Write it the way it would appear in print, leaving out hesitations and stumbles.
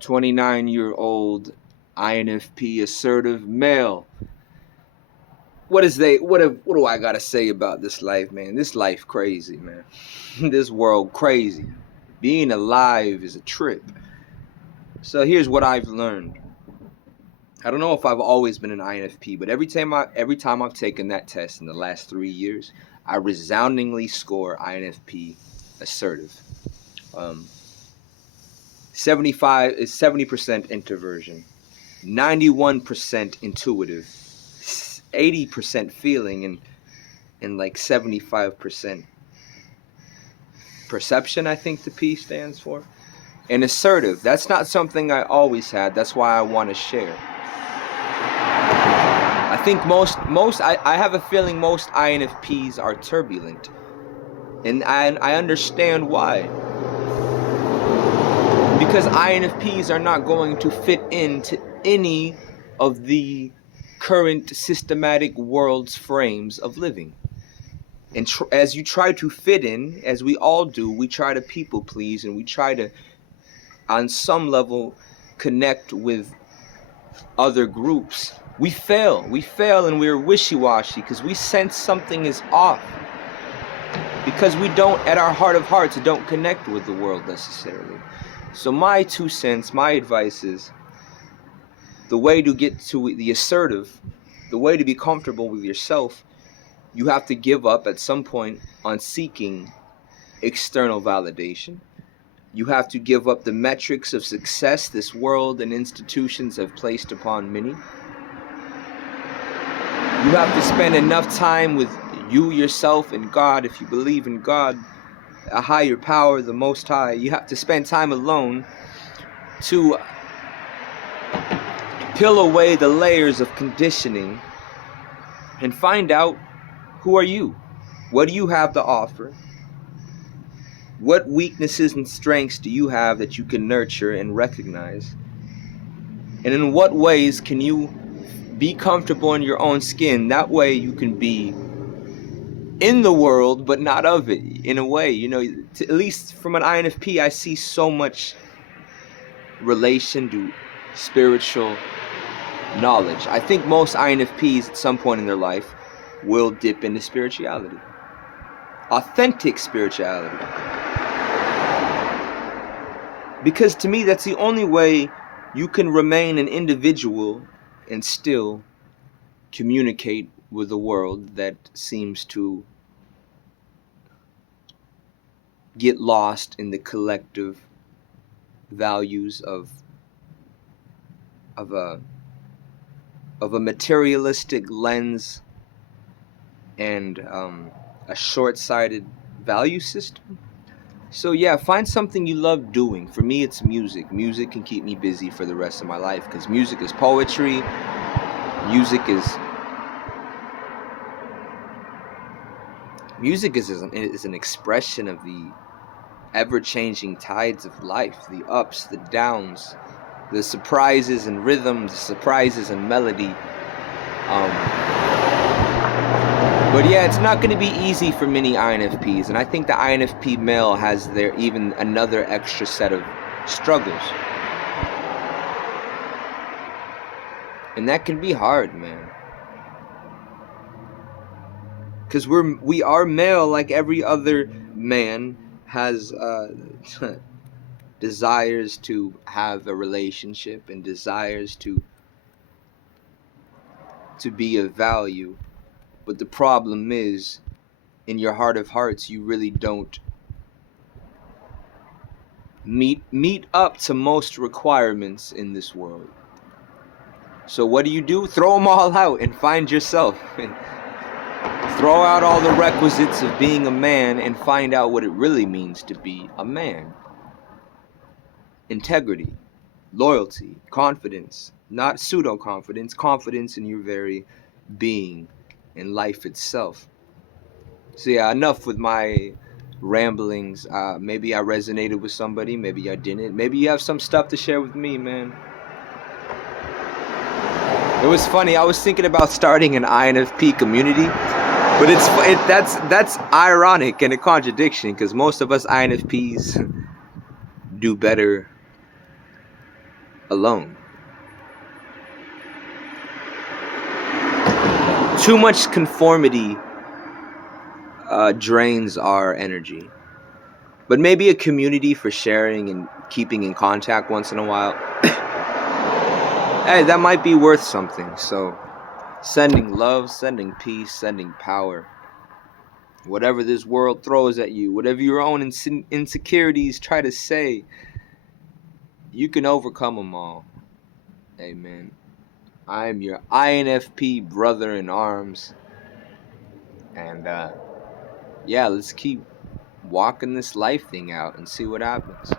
29-year-old INFP assertive male. What do I gotta say about this life, man? This life crazy, man. This world crazy. Being alive is a trip. So here's what I've learned. I don't know if I've always been an INFP, but every time I've taken that test in the last 3 years, I resoundingly score INFP assertive. 70% introversion, 91% intuitive, 80% feeling, and like 75% perception, I think the P stands for. And assertive, that's not something I always had. That's why I want to share. I think I have a feeling most INFPs are turbulent. And I understand why. Because INFPs are not going to fit into any of the current systematic world's frames of living. And as you try to fit in, as we all do, we try to people please, and we try to, on some level, connect with other groups. We fail, and we're wishy-washy because we sense something is off. Because we don't, at our heart of hearts, don't connect with the world necessarily. So my 2 cents, my advice is, the way to get to the assertive, the way to be comfortable with yourself, you have to give up at some point on seeking external validation. You have to give up the metrics of success this world and institutions have placed upon many. You have to spend enough time with you, yourself, and God. If you believe in God, a higher power, the Most High, you have to spend time alone to peel away the layers of conditioning and find out, who are you? What do you have to offer? What weaknesses and strengths do you have that you can nurture and recognize? And in what ways can you be comfortable in your own skin? That way you can be in the world, but not of it, in a way. At least from an INFP, I see so much relation to spiritual knowledge. I think most INFPs at some point in their life will dip into spirituality. Authentic spirituality. Because to me, that's the only way you can remain an individual and still communicate with a world that seems to get lost in the collective values of a materialistic lens and a short-sighted value system. So yeah, find something you love doing. For me, it's music. Music can keep me busy for the rest of my life because music is poetry. Music is an expression of the ever-changing tides of life, the ups, the downs, the surprises and rhythms, the surprises and melody. But yeah, it's not going to be easy for many INFPs, and I think the INFP male has even another extra set of struggles. And that can be hard, man. Because we are male, like every other man has desires to have a relationship and desires to be of value. But the problem is, in your heart of hearts, you really don't meet up to most requirements in this world. So what do? Throw them all out and find yourself. Throw out all the requisites of being a man and find out what it really means to be a man. Integrity, loyalty, confidence, not pseudo-confidence, confidence in your very being and life itself. So yeah, enough with my ramblings. Maybe I resonated with somebody, maybe I didn't. Maybe you have some stuff to share with me, man. It was funny, I was thinking about starting an INFP community, but that's ironic and a contradiction because most of us INFPs do better alone. Too much conformity drains our energy. But maybe a community for sharing and keeping in contact once in a while, hey, that might be worth something. So, sending love, sending peace, sending power. Whatever this world throws at you, whatever your own insecurities try to say, you can overcome them all. Amen. I am your INFP brother in arms. And yeah, let's keep walking this life thing out and see what happens.